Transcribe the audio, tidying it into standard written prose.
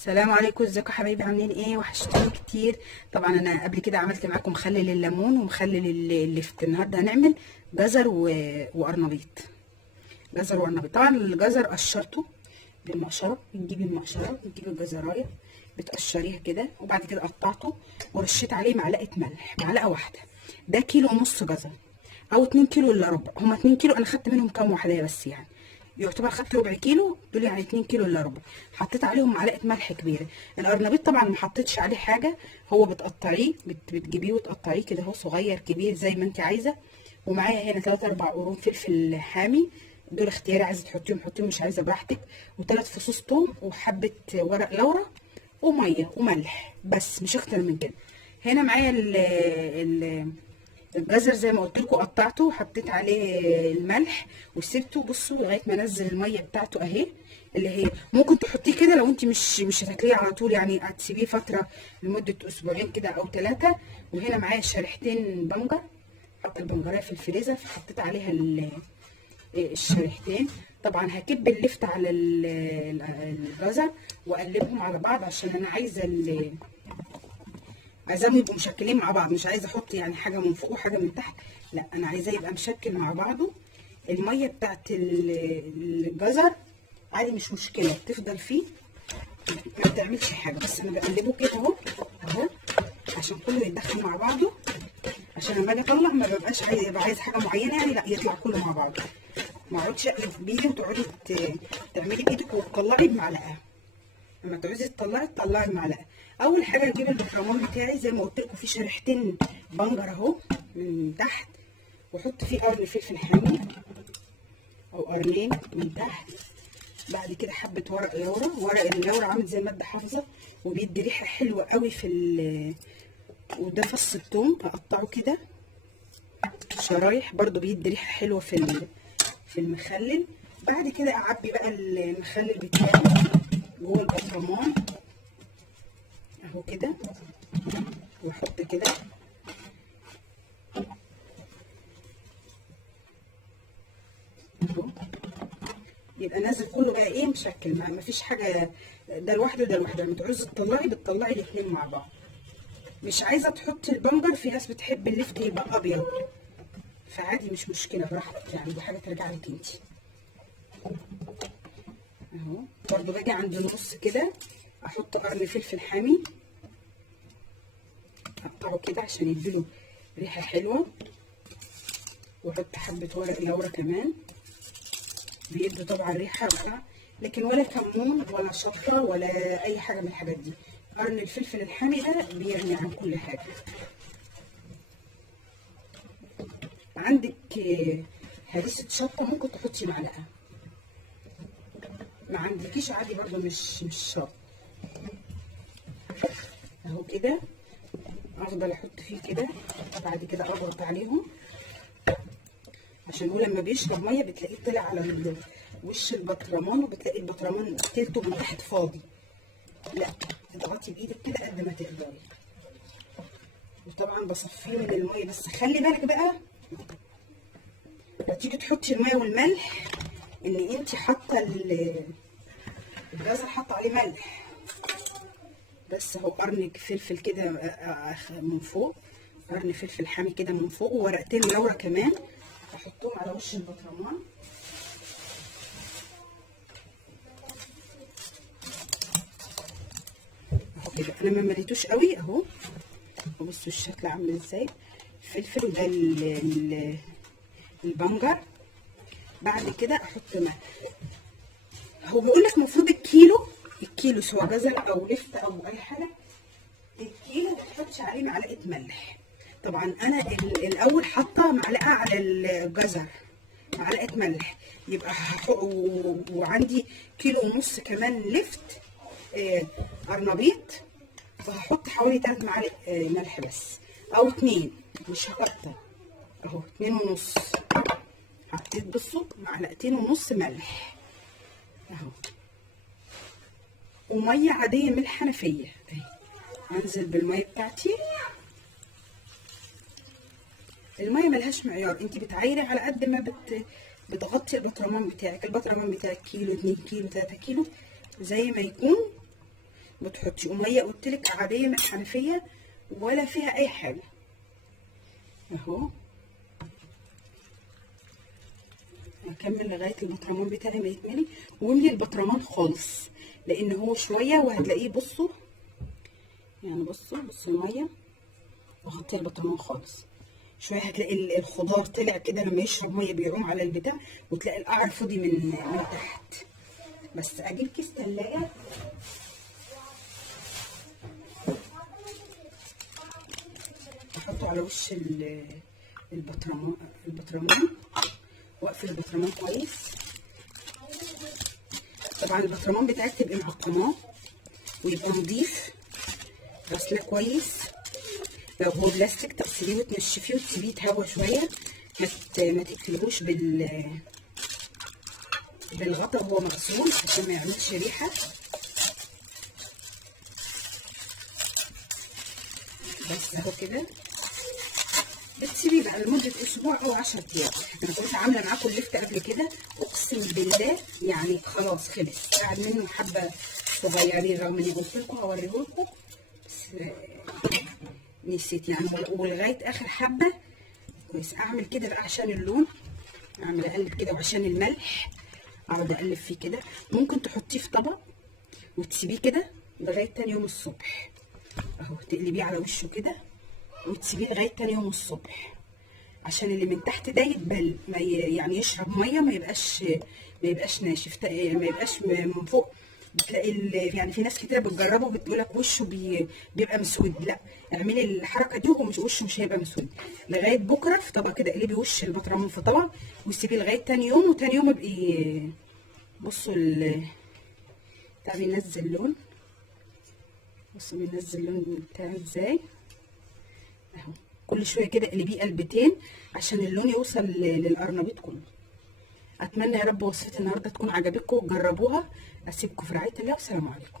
السلام عليكم، ازيكم يا حبايبي؟ عاملين ايه؟ وحشتوني كتير. طبعا انا قبل كده عملت معاكم مخلل الليمون ومخلل اللفت. النهارده هنعمل جزر وقرنبيط. جزر وقرنبيط. طبعا الجزر قشرته بالمقشره، بنجيب المقشره، بنجيب الجزرايه بتقشريها كده، وبعد كده قطعته ورشيت عليه معلقه ملح، معلقه واحده. ده كيلو ونص جزر او 2 كيلو الا ربع. هما 2 كيلو، انا خدت منهم كام واحده بس، يعني يعتبر خدت ربع كيلو دول، يعني 2 كيلو الا ربع. حطيت عليهم معلقه ملح كبيره. القرنبيط طبعا ما حطيتش عليه حاجه، هو بتقطعيه، بتجيبيه وتقطعيه كده، هو صغير كبير زي ما انت عايزه. ومعايا هنا 3 4 قرون فلفل حامي، دول اختياري، عايزه تحطيهم حطيهم، مش عايزه براحتك. و3 فصوص توم وحبه ورق لورا وميه وملح، بس مش اكتر من كده. هنا معايا الجزر زي ما قلت لكم، قطعته وحطيت عليه الملح وسبته. بصوا لغايه ما انزل الميه بتاعته اهي، اللي هي ممكن تحطيه كده لو انت مش هتاكليه على طول، يعني هتسيبيه فتره لمده اسبوعين كده او 3. وهنا معايا شريحتين بنجر، حط البنجريه في الفريزر، فحطيت عليها الشريحتين. طبعا هكب اللفت على الجزر واقلبهم على بعض، عشان انا عايزاهم يبقوا مشكلين مع بعض، مش عايزه احط يعني حاجه من فوق وحاجه من تحت، لا انا عايزاه يبقى مشكل مع بعضه. الميه بتاعت الجزر عادي مش مشكله، تفضل فيه ما بتعملش حاجه، بس انا بقلبه كده اهو اهو عشان كله يتدخل مع بعضه، عشان لما اجي اطلع ما ببقاش عايز حاجه معينه، يعني لا يطلع كله مع بعضه. ما اقعدش اقلب بايدي وتقعدي تعملي بايدك وتطلعي بمعلقه. لما تعوزي تطلعي بمعلقه. اول حاجه اجيب البقرمان بتاعي زي ما قلت لكم، فيه شريحتين بنجر اهو من تحت، واحط فيه قرن فلفل حامي او قرنين من تحت. بعد كده حبه ورق لورا، ورق اللورا عامل زي ماده حافظه وبيدي ريحه حلوه قوي وده فص الثوم اقطعه كده شرايح، برضو بيدي ريحه حلوه في المخلل. بعد كده اعبي بقى المخلل بتاعي جوه البقرمان اهو كده، واحط كده اهو، يبقى نازل كله بقى ايه مشكل، ما فيش حاجه، ده لوحده ده لوحده. لما تعوزي تطلعي بتطلعي الاثنين مع بعض. مش عايزه تحطي البنجر، في ناس بتحب اللفت يبقى ابيض، فعادي مش مشكله براحتك، يعني دي حاجه ترجع لك انت اهو. برضو باجي عند النص كده احط قرن فلفل حامي، اقطعه كده عشان يديله ريحه حلوه، واحط حبه ورق لورا كمان بيدوا طبعا ريحه رائعه، لكن ولا كمون ولا شطه ولا اي حاجه من الحاجات دي. قرن الفلفل الحامي ده بيغني عن كل حاجه. عندك هريسه شطه ممكن تحطي معلقه، ما عندكيش عادي برضو مش شرط اهو كده. افضل احط فيه كده، بعد كده اضغط عليهم عشان هو لما بيشرب ميه بتلاقيه طلع على وش البطرمان، وبتلاقي البطرمان تلته من تحت فاضي، لا اضغطي بايدك كده قد ما تقدري. وطبعا بصفيه من الميه، بس خلي بالك بقى لما تيجي تحطي الميه والملح ان انت حاطه الجزر حاطه عليه ملح بس. اهو قرن فلفل كده من فوق، قرن فلفل حامي كده من فوق، وورقتين لورا كمان احطهم على وش البطرمان اهو كده. انا ما مليتوش قوي اهو، بصوا الشكل عامل ازاي. الفلفل وده البنجر. بعد كده احط ملح. هو بيقول لك المفروض الكيلو سواء جزر او لفت او اي حاجه، الكيلو ما تحطش عليه معلقه ملح. طبعا انا الاول حاطه معلقه على الجزر، معلقه ملح، يبقى وعندي كيلو ونص كمان لفت قرنبيط، فهحط حوالي 3 معالق ملح بس، او 2 مش هكتر اهو، 2 ونص. حطيت بصوا معلقتين ونص ملح اهو، وميه عاديه من الحنفيه اهي. انزل بالميه بتاعتي. الميه ملهاش معيار، انت بتعايري على قد ما بتغطي البطرمان بتاعك. البطرمان بتاعك كيلو 2 كيلو 3 كيلو زي ما يكون، بتحطي ميه قلت لك عاديه من الحنفيه ولا فيها اي حاجه اهو. هكمل لغايه البطرمان بتاعي ما يتملي، واملي البطرمان خالص لان هو شويه وهتلاقيه. بصوا يعني بصوا الميه، وغطي البطرمان خالص شويه هتلاقي الخضار طلع كده لما يشرب ميه بيعوم على البتاع، وتلاقي القعر فضي من تحت. بس اجيب كيس تلاجة احطه على وش البطرمان واقفل البطرمان كويس. طبعا البطرمان بتاعك تبقي معقماه ويبقى نضيف، غسله كويس. لو هو بلاستيك تغسليه وتنشفيه وتسيبيه يتهوى شويه، ما تقفليهوش بالغطا وهو مغسول عشان ما يعملش ريحه. بس اهو كده بتسيبيه بقى لمده اسبوع او 10 ايام. انا كنت عامله معاكم اللفت قبل كده اقسم بالله يعني خلاص خلص، قاعد منه حبه صغيرين رغم اني قلت لكم هوريهولكم بس نسيت يعني. ولغايه اخر حبه كويس. اعمل كده بقى عشان اللون، اعمل اقلب كده وعشان الملح اقعد اقلب فيه كده. ممكن تحطيه في طبق وتسيبيه كده لغايه تاني يوم الصبح اهو، تقلبيه على وشه كده وتسيبيه لغايه تاني يوم الصبح عشان اللي من تحت ده يتبل، يعني يشرب ميه، ما يبقاش ناشف، ما يبقاش من فوق. بتلاقي يعني في ناس كتير بتجربه بتقول لك وشه بيبقى مسود. لا، اعملي الحركه دي وشه مش هيبقى مسود. لغايه بكره في طبق كده اقلبي وش البطرمان في طبق وسيبيه لغايه تاني يوم، وتاني يوم ابقي بصوا بتاع بينزل لون. بصوا بينزل لون بتاعه ازاي اهو. كل شويه كده اقلبيه قلبتين عشان اللون يوصل للقرنبيط كله. اتمنى يا رب وصفه النهارده تكون عجبتكم وتجربوها. اسيبكم في رعايه الله والسلام عليكم.